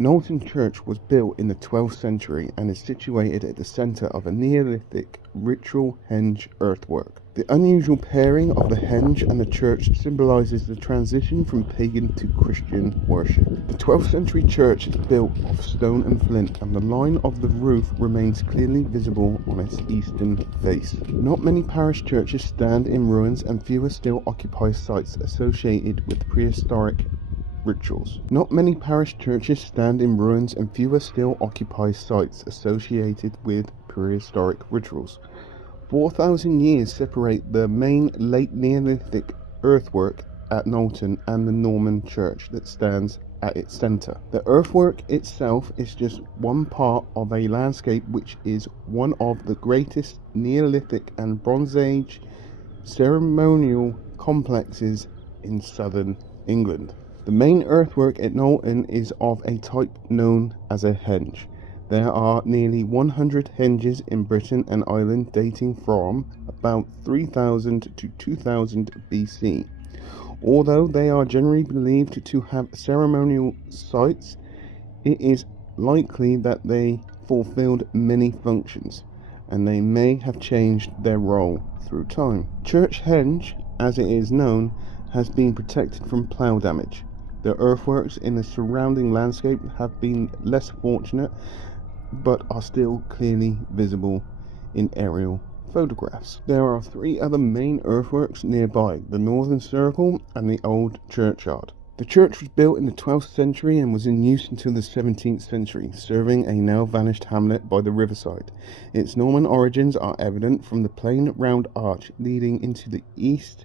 Knowlton Church was built in the 12th century and is situated at the centre of a Neolithic ritual henge earthwork. The unusual pairing of the henge and the church symbolises the transition from pagan to Christian worship. The 12th century church is built of stone and flint, and the line of the roof remains clearly visible on its eastern face. Not many parish churches stand in ruins, and fewer still occupy sites associated with prehistoric rituals. Not many parish churches stand in ruins, and fewer still occupy sites associated with prehistoric rituals. 4,000 years separate the main late Neolithic earthwork at Knowlton and the Norman church that stands at its centre. The earthwork itself is just one part of a landscape which is one of the greatest Neolithic and Bronze Age ceremonial complexes in southern England. The main earthwork at Knowlton is of a type known as a henge. There are nearly 100 henges in Britain and Ireland dating from about 3000 to 2000 BC. Although they are generally believed to have ceremonial sites, it is likely that they fulfilled many functions, and they may have changed their role through time. Church Henge, as it is known, has been protected from plough damage. The earthworks in the surrounding landscape have been less fortunate, but are still clearly visible in aerial photographs. There are three other main earthworks nearby: the Northern Circle and the Old Churchyard. The church was built in the 12th century and was in use until the 17th century, serving a now vanished hamlet by the riverside. Its Norman origins are evident from the plain round arch leading into the east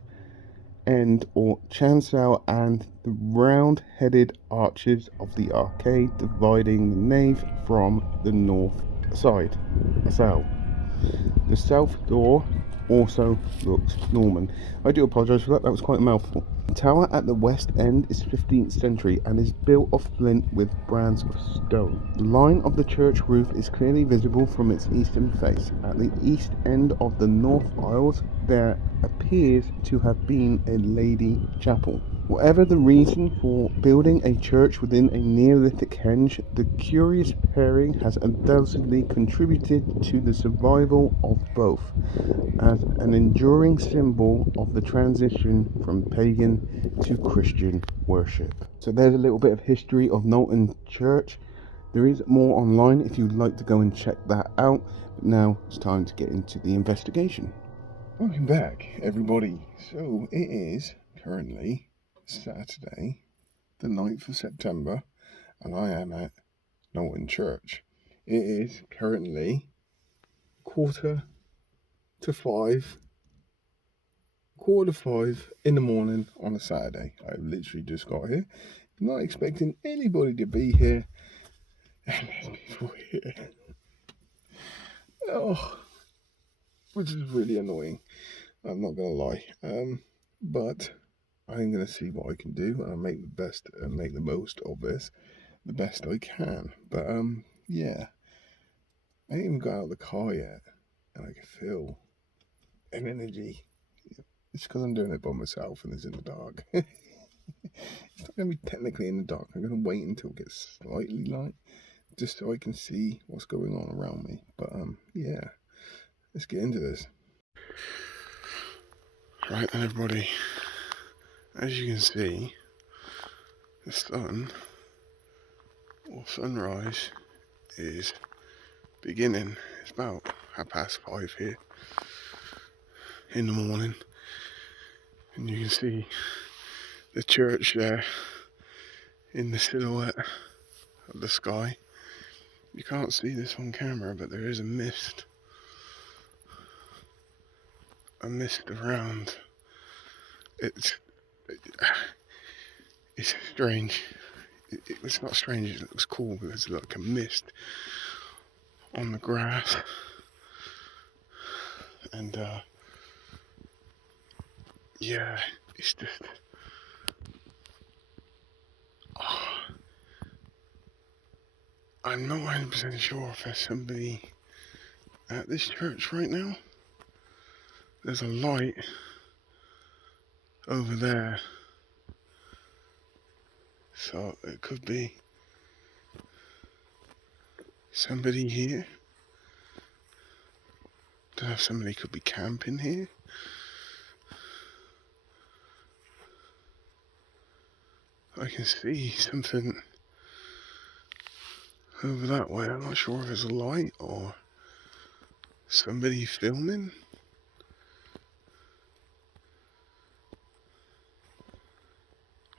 end or chancel and the round-headed arches of the arcade dividing the nave from the north side. The south door also looks Norman. I do apologise for that was quite a mouthful. The tower at the west end is 15th century and is built of flint with brands of stone. The line of the church roof is clearly visible from its eastern face. At the east end of the north aisles there appears to have been a lady chapel. Whatever the reason for building a church within a Neolithic henge, the curious pairing has undoubtedly contributed to the survival of both, as an enduring symbol of the transition from pagan to Christian worship. So there's a little bit of history of Knowlton Church. There is more online if you'd like to go and check that out, but now it's time to get into the investigation. Welcome back, everybody. So it is currently Saturday, the 9th of September, and I am at Knowlton Church. It is currently 4:45 in the morning on a Saturday. I've literally just got here, not expecting anybody to be here, and there's people here. Oh, which is really annoying. I'm not gonna lie. But I'm gonna see what I can do, and I'll make the most of this, the best I can. But yeah, I ain't even got out of the car yet, and I can feel an energy. It's because I'm doing it by myself and it's in the dark. It's not gonna be technically in the dark. I'm gonna wait until it gets slightly light, just so I can see what's going on around me. But yeah, let's get into this. Right then, everybody. As you can see, the sun, or sunrise, is beginning. It's about 5:30 here in the morning, and you can see the church there in the silhouette of the sky. You can't see this on camera, but there is a mist around. It's strange. It's not strange, it looks cool because there's like a mist on the grass, and yeah, it's just I'm not 100% sure if there's somebody at this church right now. There's a light over there, so it could be Somebody here? Don't know if somebody could be camping here. I can see something over that way. I'm not sure if it's a light or somebody filming.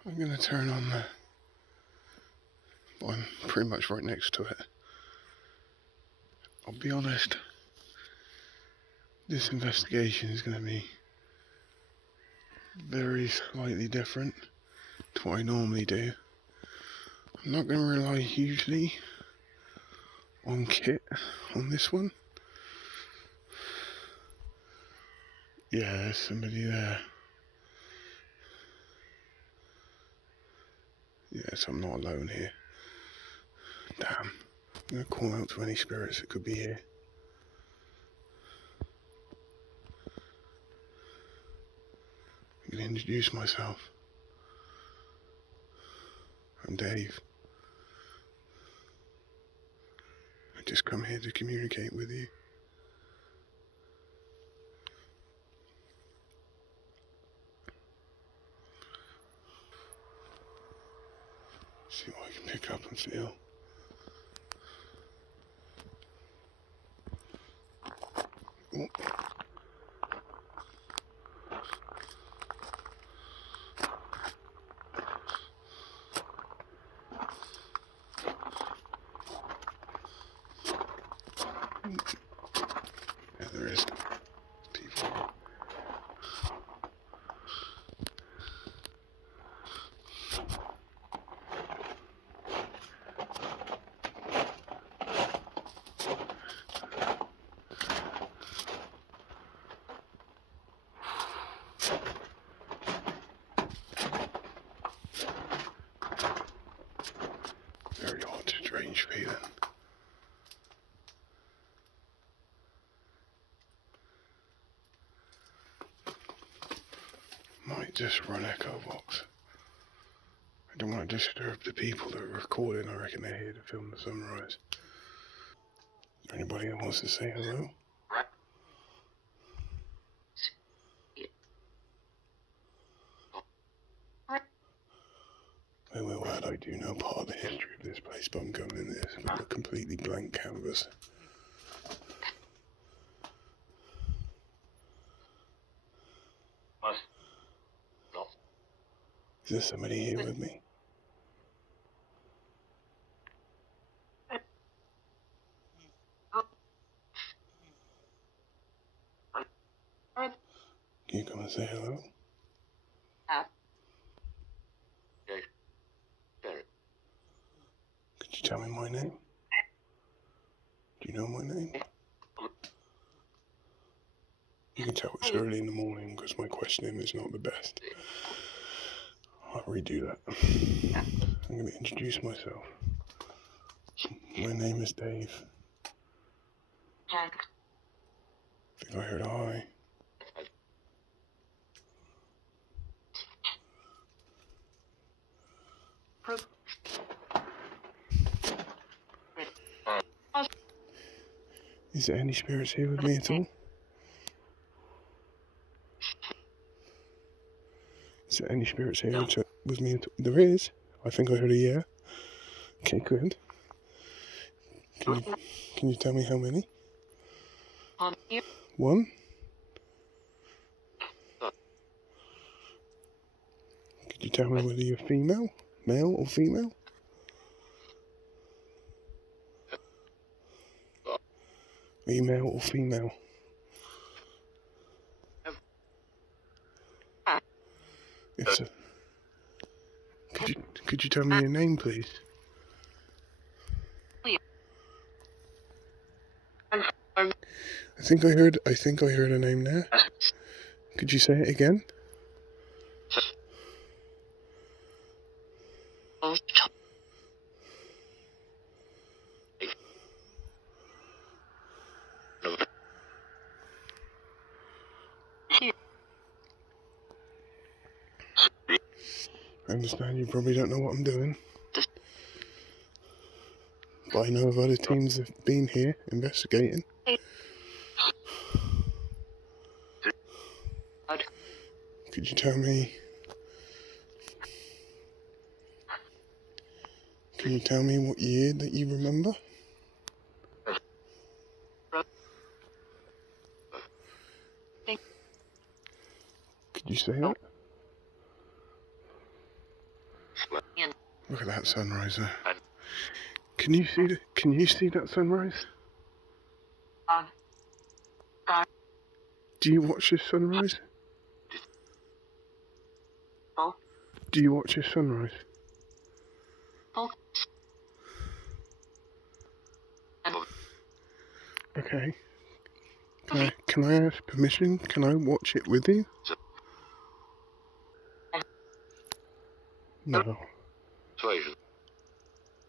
I'm going to turn on the... Well, I'm pretty much right next to it. I'll be honest, this investigation is going to be very slightly different to what I normally do. I'm not going to rely hugely on kit on this one. Yeah, there's somebody there. Yes, I'm not alone here. Damn. I'm going to call out to any spirits that could be here. I'm going to introduce myself. I'm Dave. I just come here to communicate with you. See what I can pick up and feel. Oh. Yeah, there is people. Very odd, strange feeling. Might just run echo box. I don't want to disturb the people that are recording. I reckon they're here to film the sunrise. Anybody that wants to say hello? Well, lad, I do know part of the history of this place, but I'm going in this with a completely blank canvas. Is there somebody here with me? Can you come and say hello? Could you tell me my name? Do you know my name? You can tell it's early in the morning because my questioning is not the best. I'll redo that. I'm going to introduce myself. My name is Dave. I think I heard a hi. Is there any spirits here with me at all? Is there any spirits here with me at all? There is. I think I heard a yeah. Okay, good. Can you tell me how many? One? Could you tell me whether you're female? Male or female? Are you male or female? If so, could you tell me your name, please? I think I heard a name there. Could you say it again? I understand you probably don't know what I'm doing. but I know of other teams that have been here investigating. Could you tell me? Can you tell me what year that you remember? Could you say that? Look at that sunrise there. Can you see that sunrise? Do you watch this sunrise? Do you watch this sunrise? Okay. Can I ask permission? Can I watch it with you? No.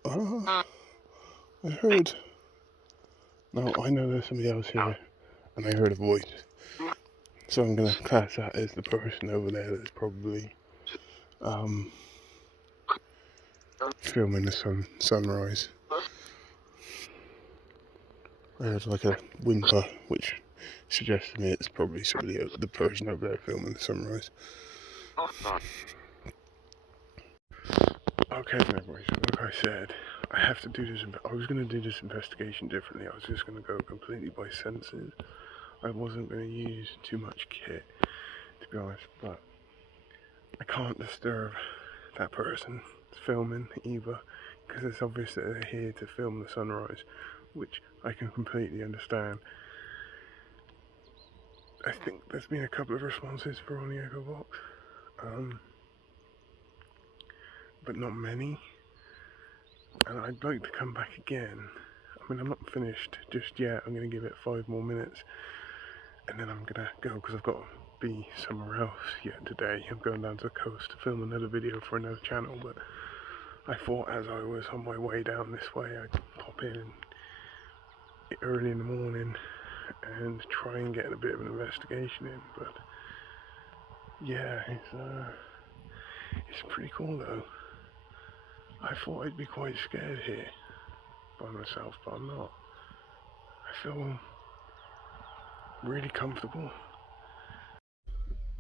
Ah, I heard. No, I know there's somebody else here, and I heard a voice. So I'm gonna class that as the person over there that's probably filming the sunrise. I heard like a whimper, which suggests to me it's probably the person over there filming the sunrise. Okay then everybody, so like I said, I have to do this. I was going to do this investigation differently. I was just going to go completely by senses. I wasn't going to use too much kit, to be honest, but I can't disturb that person filming either, because it's obvious that they're here to film the sunrise, which I can completely understand. I think there's been a couple of responses for on the Echo Box, but not many, and I'd like to come back again. I mean, I'm not finished just yet. I'm going to give it 5 more minutes, and then I'm going to go, because I've got to be somewhere else yet today. I'm going down to the coast to film another video for another channel, but I thought as I was on my way down this way, I'd pop in early in the morning and try and get a bit of an investigation in. But yeah, it's pretty cool though. I thought I'd be quite scared here by myself, but I'm not. I feel really comfortable.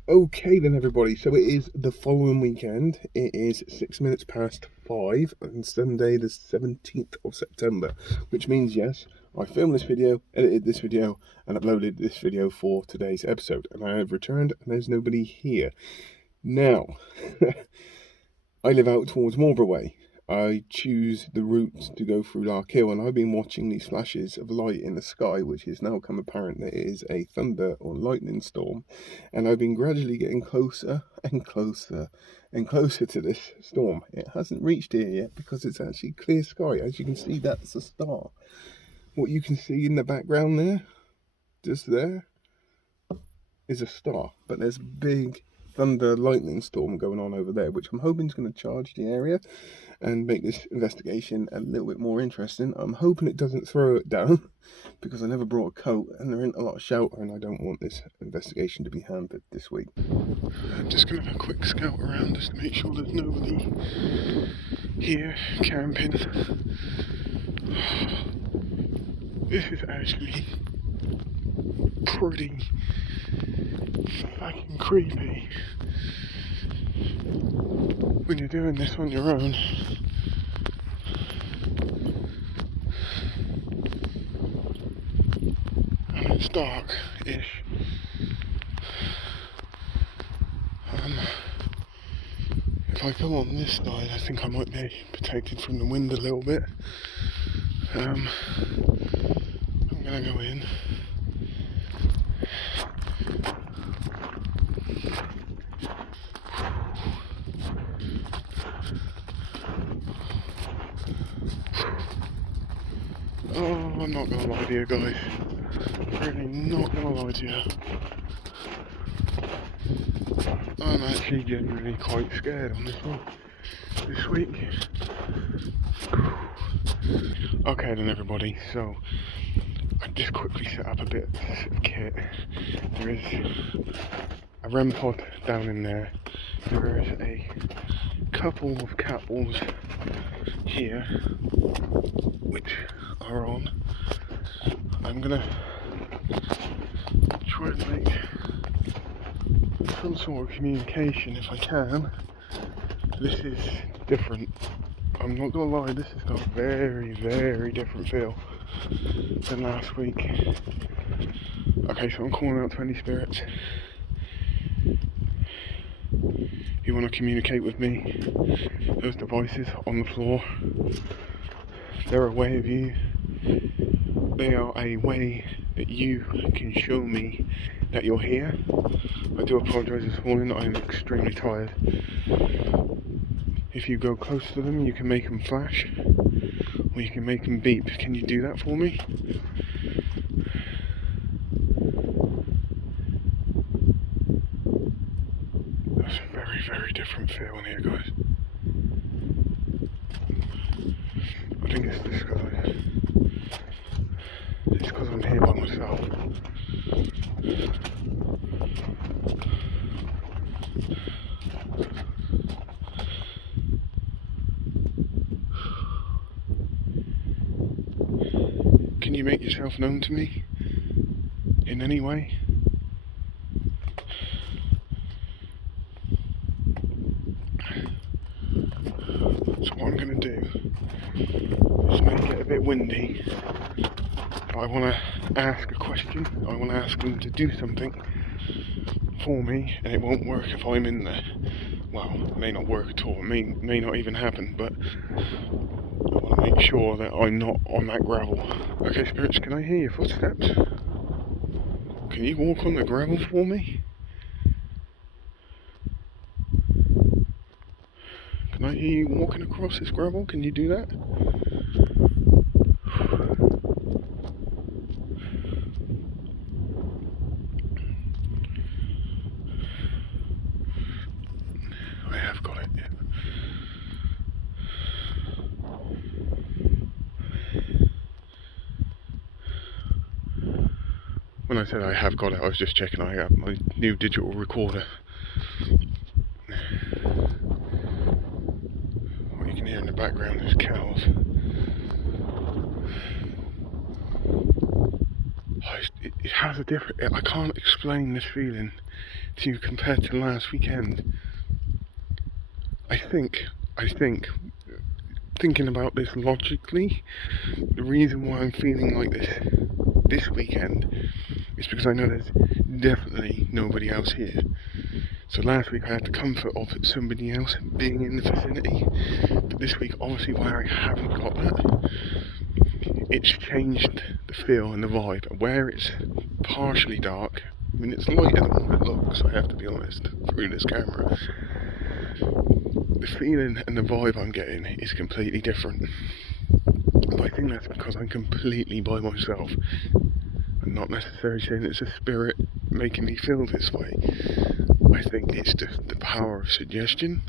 Okay then everybody, so it is the following weekend. It is 6 minutes past 5 on Sunday the 17th of September, which means yes, I filmed this video, edited this video and uploaded this video for today's episode, and I have returned and there's nobody here. Now, I live out towards Marlborough Way. I choose the route to go through Lark Hill, and I've been watching these flashes of light in the sky, which has now become apparent that it is a thunder or lightning storm, and I've been gradually getting closer and closer and closer to this storm. It hasn't reached here yet because it's actually clear sky. As you can see, that's a star. What you can see in the background there, just there, is a star, but there's a big thunder lightning storm going on over there, which I'm hoping is going to charge the area and make this investigation a little bit more interesting. I'm hoping it doesn't throw it down, because I never brought a coat and there isn't a lot of shelter, and I don't want this investigation to be hampered this week. I'm just going to have a quick scout around just to make sure there's nobody here camping. This is actually pretty fucking creepy when you're doing this on your own. And it's dark-ish. If I go on this side, I think I might be protected from the wind a little bit. I'm gonna go in. Oh, I'm not gonna lie to you guys. Really not gonna lie to you. I'm actually genuinely quite scared on this one this week. Okay then everybody, so I just quickly set up a bit of kit. There is a REM pod down in there. There is a couple of cat balls here which are on. I'm gonna try and make some sort of communication if I can. This is different. I'm not gonna lie, this has got a very, very different feel than last week. Okay, so I'm calling out to any spirits. You want to communicate with me? Those devices on the floor, they're a way of you. They are a way that you can show me that you're here. I do apologise this morning, I'm extremely tired. If you go close to them, you can make them flash, or you can make them beep. Can you do that for me? That's a very, very different feel in here, guys. I think it's because I'm here by myself. Can you make yourself known to me in any way? So what I'm going to do is make it a bit windy. I want to ask a question. I want to ask them to do something for me, and it won't work if I'm in there. Well, it may not work at all. It may not even happen, but I want to make sure that I'm not on that gravel. Okay, spirits, can I hear your footsteps? Can you walk on the gravel for me? Can I hear you walking across this gravel? Can you do that? I have got it, yeah. When I said I have got it, I was just checking I have my new digital recorder. What you can hear in the background is cows. It has a different... I can't explain this feeling to you compared to last weekend. I think, thinking about this logically, the reason why I'm feeling like this weekend is because I know there's definitely nobody else here. So last week I had the comfort of somebody else being in the vicinity, but this week, obviously, where I haven't got that, it's changed the feel and the vibe. Where it's partially dark, I mean, it's lighter than what it looks, I have to be honest, through this camera. The feeling and the vibe I'm getting is completely different. But I think that's because I'm completely by myself. I'm not necessarily saying it's a spirit making me feel this way. I think it's just the power of suggestion,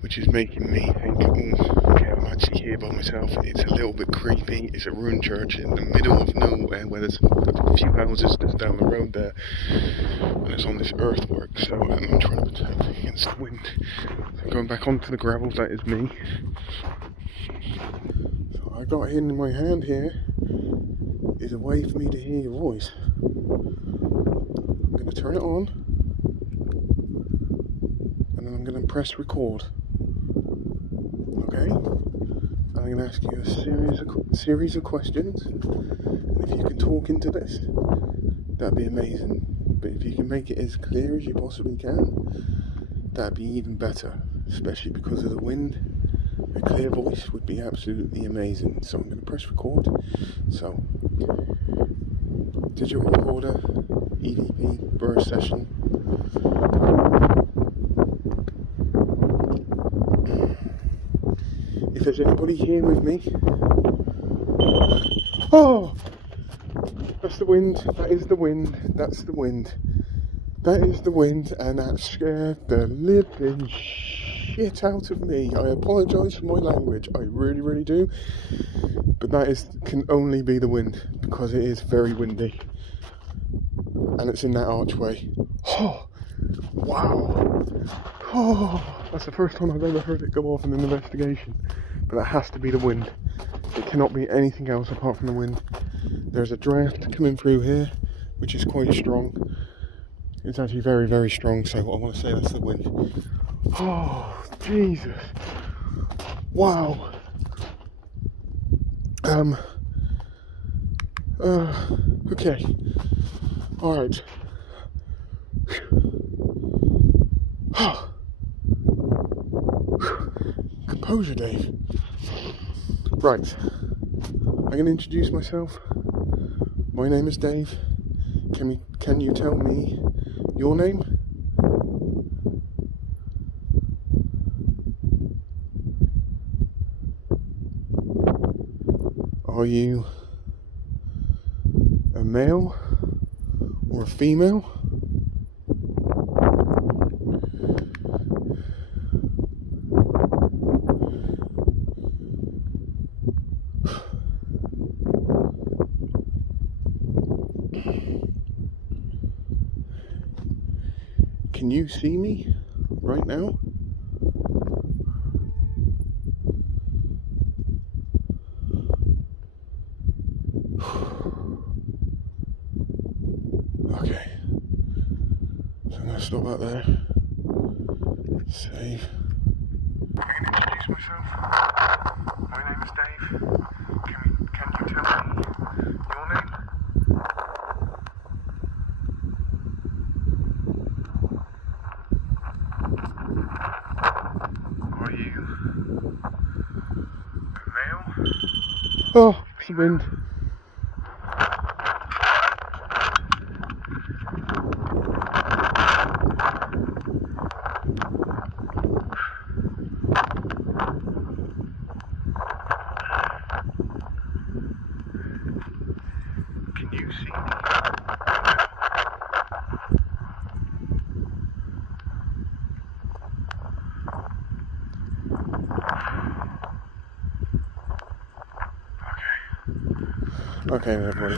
which is making me think, oh, okay, I'm actually here by myself. It's a little bit creepy. It's a ruined church in the middle of nowhere where there's a few houses just down the road there, and it's on this earthwork, so and I'm trying to protect against the wind. So going back onto the gravel, that is me. So I got in my hand here is a way for me to hear your voice. I'm going to turn it on, and then I'm going to press record. Okay? I'm going to ask you a series of questions, and if you can talk into this, that'd be amazing. But if you can make it as clear as you possibly can, that'd be even better, especially because of the wind. A clear voice would be absolutely amazing. So I'm going to press record. So, digital recorder, EVP, burst session. If there's anybody here with me, oh, that's the wind. That is the wind. That's the wind. That is the wind, and that scared the living shit out of me. I apologise for my language. I really, really do. But that can only be the wind, because it is very windy. and it's in that archway. Oh, wow. Oh, that's the first time I've ever heard it go off in an investigation. But that has to be the wind. It cannot be anything else apart from the wind. There's a draft coming through here, which is quite strong. It's actually very, very strong, so I want to say that's the wind. Oh, Jesus. Wow. Okay. Alright. Composure, Dave. Right. I'm going to introduce myself. My name is Dave. Can you tell me your name? Are you a male or a female? Can you see me right now? Okay. So I'm going to stop out there. Save. I'm going to introduce myself. My name is Dave. Can you tell me your name? Are you a male? Oh, it's the wind. Can you see me? Okay, everybody.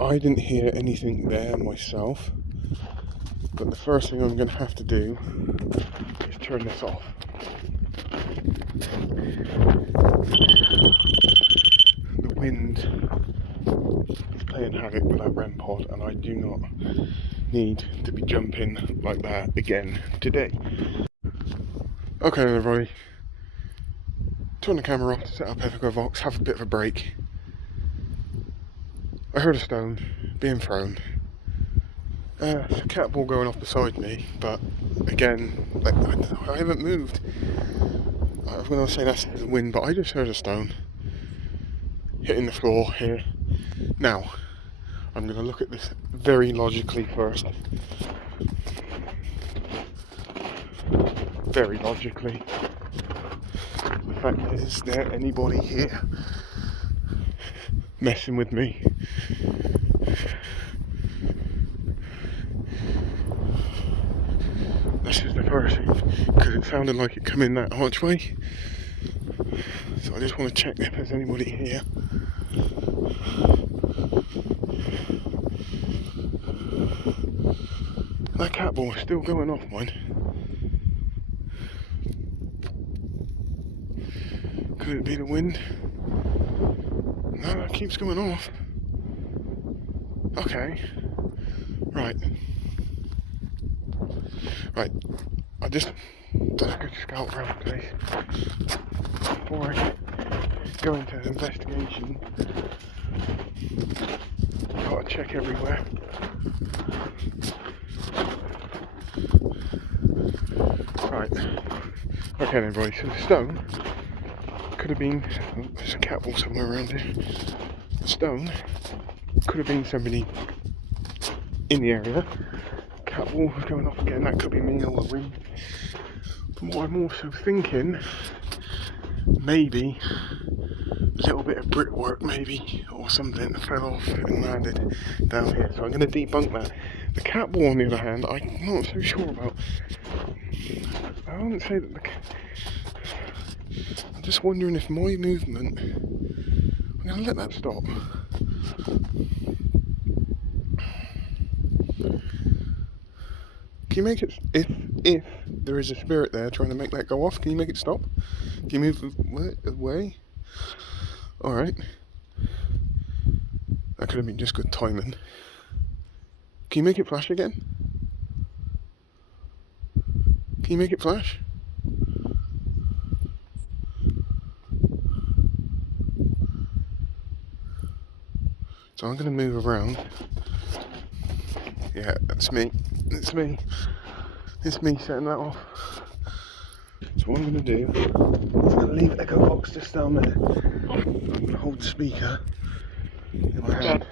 I didn't hear anything there myself, but the first thing I'm going to have to do is turn this off. The wind is playing havoc with that REM pod, and I do not need to be jumping like that again today. Okay, everybody. Turn the camera off to set up Epicovox, have a bit of a break. I heard a stone being thrown. A cat ball going off beside me, but again, I haven't moved. I was going to say that's the wind, but I just heard a stone hitting the floor here. Now, I'm going to look at this very logically first. Very logically. The fact is there anybody here messing with me? This is the first thing, because it sounded like it come in that archway. So I just want to check if there's anybody here. That cat ball is still going off, mine. Could it be the wind? No, it keeps going off. Okay. Right. I just done a good scout around the place before I go into an investigation. Gotta check everywhere. Right. Okay then, everybody, so the stone could have been, there's a cat wall somewhere around here. The stone could have been somebody in the area. Cat wall was going off again, that could be me or the wind. But what I'm also thinking, maybe a little bit of brickwork maybe, or something fell off and landed down here. So I'm going to debunk that. The cat wall, on the other hand, I'm not so sure about. I wouldn't say that I'm just wondering if my movement, I'm going to let that stop. Can you make it, if there is a spirit there trying to make that go off, can you make it stop? Can you move away? Alright. That could have been just good timing. Can you make it flash again? Can you make it flash? So I'm going to move around. Yeah, that's me. It's me. It's me setting that off. So what I'm going to do, I'm going to leave Echo Box just down there. I'm going to hold the speaker in my hand.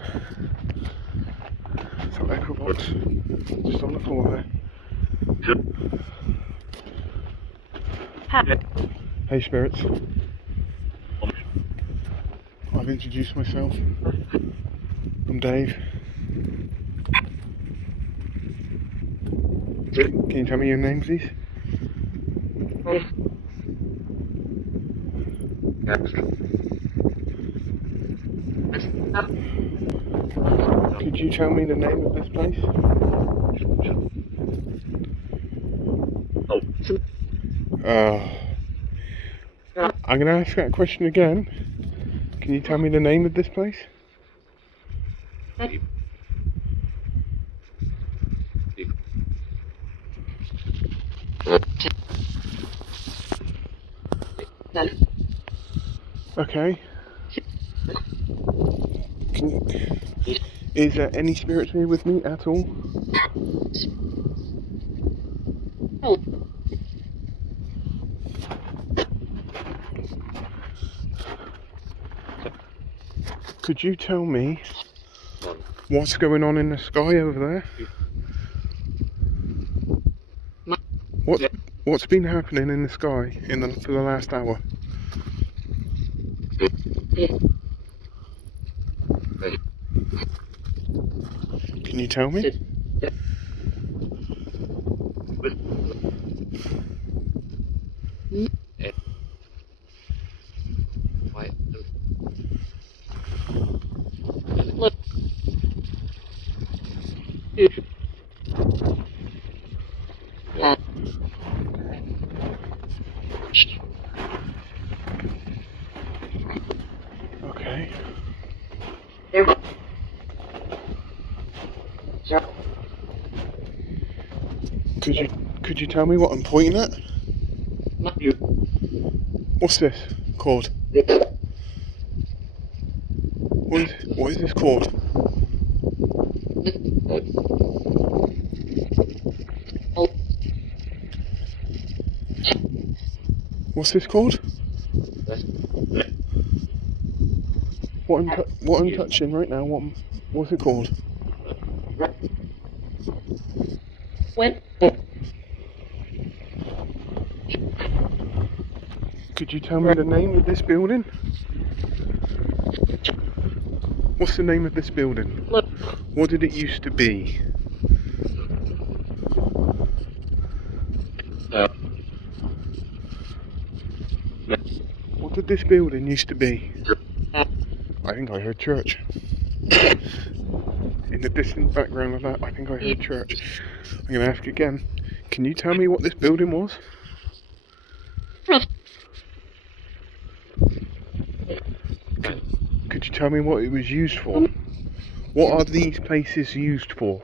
So Echo Box just on the floor there. Hey spirits. I've introduced myself. I'm Dave. Can you tell me your name, please? Could you tell me the name of this place? I'm going to ask that question again. Can you tell me the name of this place? Okay. Is there any spirits here with me at all? Could you tell me what's going on in the sky over there? What's been happening in the sky for the last hour? Can you tell me? Okay. Could you tell me what I'm pointing at? What's this called? What is this called? What's this called? What I'm touching right now, what's it called? Could you tell me the name of this building? What's the name of this building? What did it used to be? What did this building used to be? I think I heard church. In the distant background of that, I think I heard church. I'm going to ask again. Can you tell me what this building was? Could you tell me what it was used for? What are these places used for?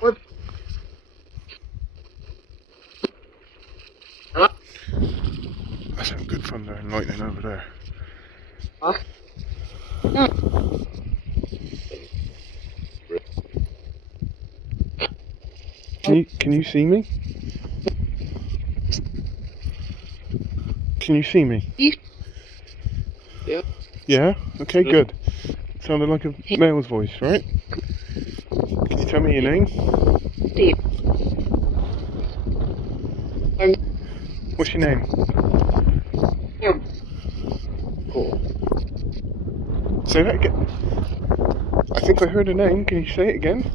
That's some good thunder and lightning over there. Can you see me? Can you see me? Yeah. Yeah? Okay, good. Sounded like a male's voice, right? Can you tell me your name? Steve. What's your name? Cool. Say that again. I think I heard a name. Can you say it again?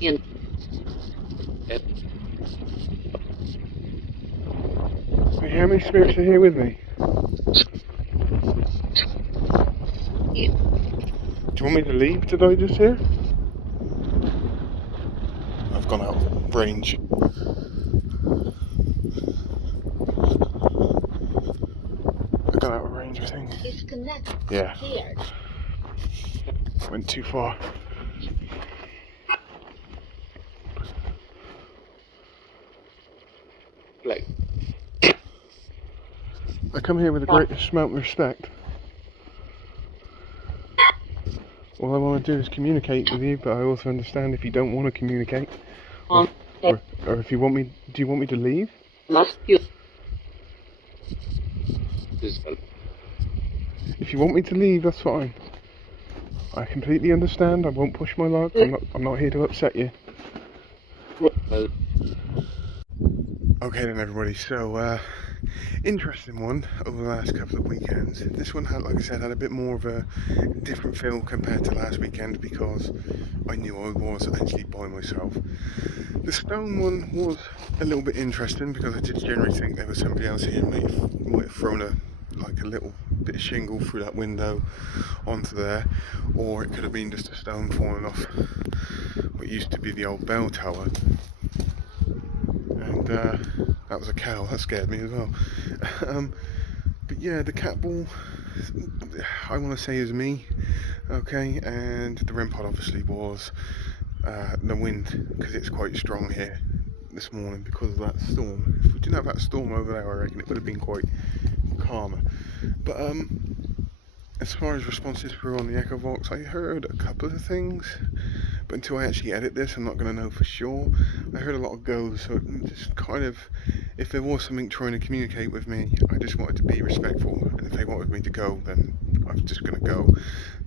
Ian. Hey, how many spirits are here with me? Ian. Do you want me to leave? Did I just hear? I've gone out. range. I got out of range, I think. Disconnect. Yeah. Here. Went too far. Like. I come here with the greatest amount of respect. All I want to do is communicate with you, but I also understand if you don't want to communicate, or if you want me, do you want me to leave? Must you? If you want me to leave, that's fine. I completely understand. I won't push my luck. I'm not here to upset you. Okay then, everybody. So, interesting one over the last couple of weekends. This one had, like I said, had a bit more of a different feel compared to last weekend because I knew I was actually by myself. The stone one was a little bit interesting because I did generally think there was somebody else here who might have thrown a little bit of shingle through that window onto there, or it could have been just a stone falling off what used to be the old bell tower. And that was a cow, that scared me as well. But yeah, the cat ball, I want to say is me, okay, and the REM pod obviously was the wind, because it's quite strong here this morning because of that storm. If we didn't have that storm over there, I reckon it would have been quite calmer. But as far as responses were on the EchoVox, I heard a couple of things, but until I actually edit this, I'm not going to know for sure. I heard a lot of goes, so just kind of, if there was something trying to communicate with me, I just wanted to be respectful, and if they wanted me to go, then I'm just going to go.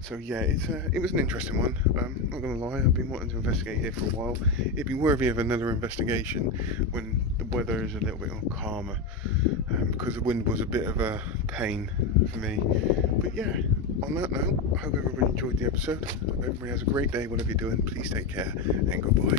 So yeah, it was an interesting one. I'm not going to lie, I've been wanting to investigate here for a while. It'd be worthy of another investigation when the weather is a little bit more calmer, because the wind was a bit of a pain for me. But yeah, on that note, I hope everybody enjoyed the episode. I hope everybody has a great day, whatever you're doing. Please take care, and goodbye.